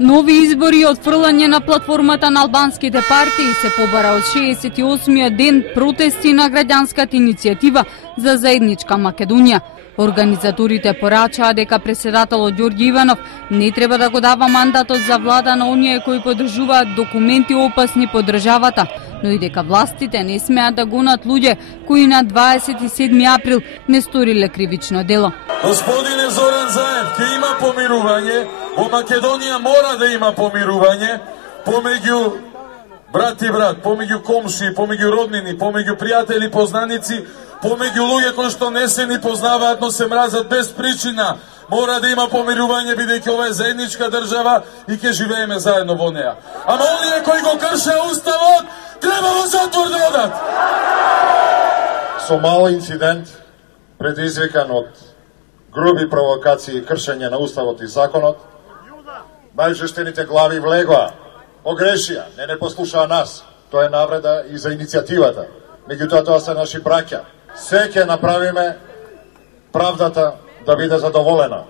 Нови избори и отфрлање на платформата на албанските партии се побара од 68-иот ден протести на граѓанската иницијатива за заедничка Македонија. Организаторите порачаа дека преседателот Ѓорѓи Иванов не треба да го дава мандатот за влада на оние кои поддржуваат документи опасни по државата, но и дека властите не смеат да гонат луѓе кои на 27 април не сториле кривично дело. Господине Зоран Заев, ќе има помирување, во Македонија мора да има помирување помеѓу брат и брат, помеѓу комши, помеѓу роднини, помеѓу пријатели, познаници, помеѓу луѓе кои што не се ни познаваат, но се мразат без причина. Мора да има помирување, бидејќи ова е заедничка држава и ќе живееме заедно во неа. Ама оние кои го крше уставот, треба во затвор да одат. Со мал инцидент, предизвикан од груби провокации и кршење на уставот и законот, најжештените глави влегоа, погрешија, не послушаа нас. Тоа е навреда и за иницијативата. Меѓутоа, тоа се наши браќа. Се ќе направиме правдата да биде задоволена.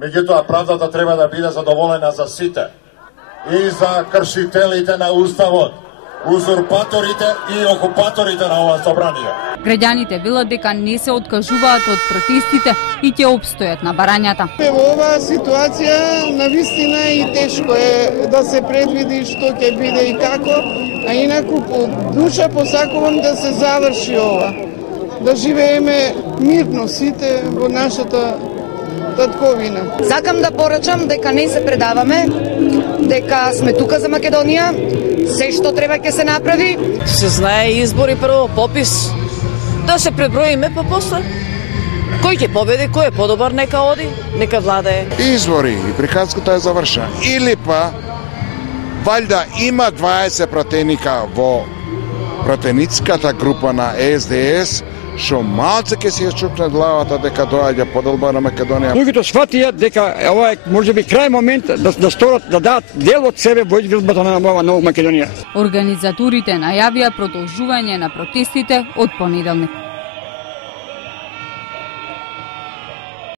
Меѓутоа, правдата треба да биде задоволена за сите. И за кршителите на уставот, узурпаторите и окупаторите на ова собрание. Граѓаните велат дека не се откажуваат од протестите и ќе обстојат на барањата. Во оваа ситуација навистина и тешко е да се предвиди што ќе биде и како, а инаку по душа посакувам да се заврши ова. Да живееме мирно сите во нашата татковина. Сакам да порачам дека не се предаваме, дека сме тука за Македонија, се што треба ќе се направи. Се знае избори прво, попис, да се преброиме, па после кој ќе победи, кој е подобар, нека оди, нека владае. Избори и приказката е завршена. Или па, валјда има 20 пратеника во пратеницката група на СДС, што малце ќе се чупне главата дека доаѓа подолба на Македонија. Луѓето сватија дека ова е можеби крај момент да сторат, да дадат дел од себе во изградбата на нова Македонија. Организаторите најавија продолжување на протестите од понеделник.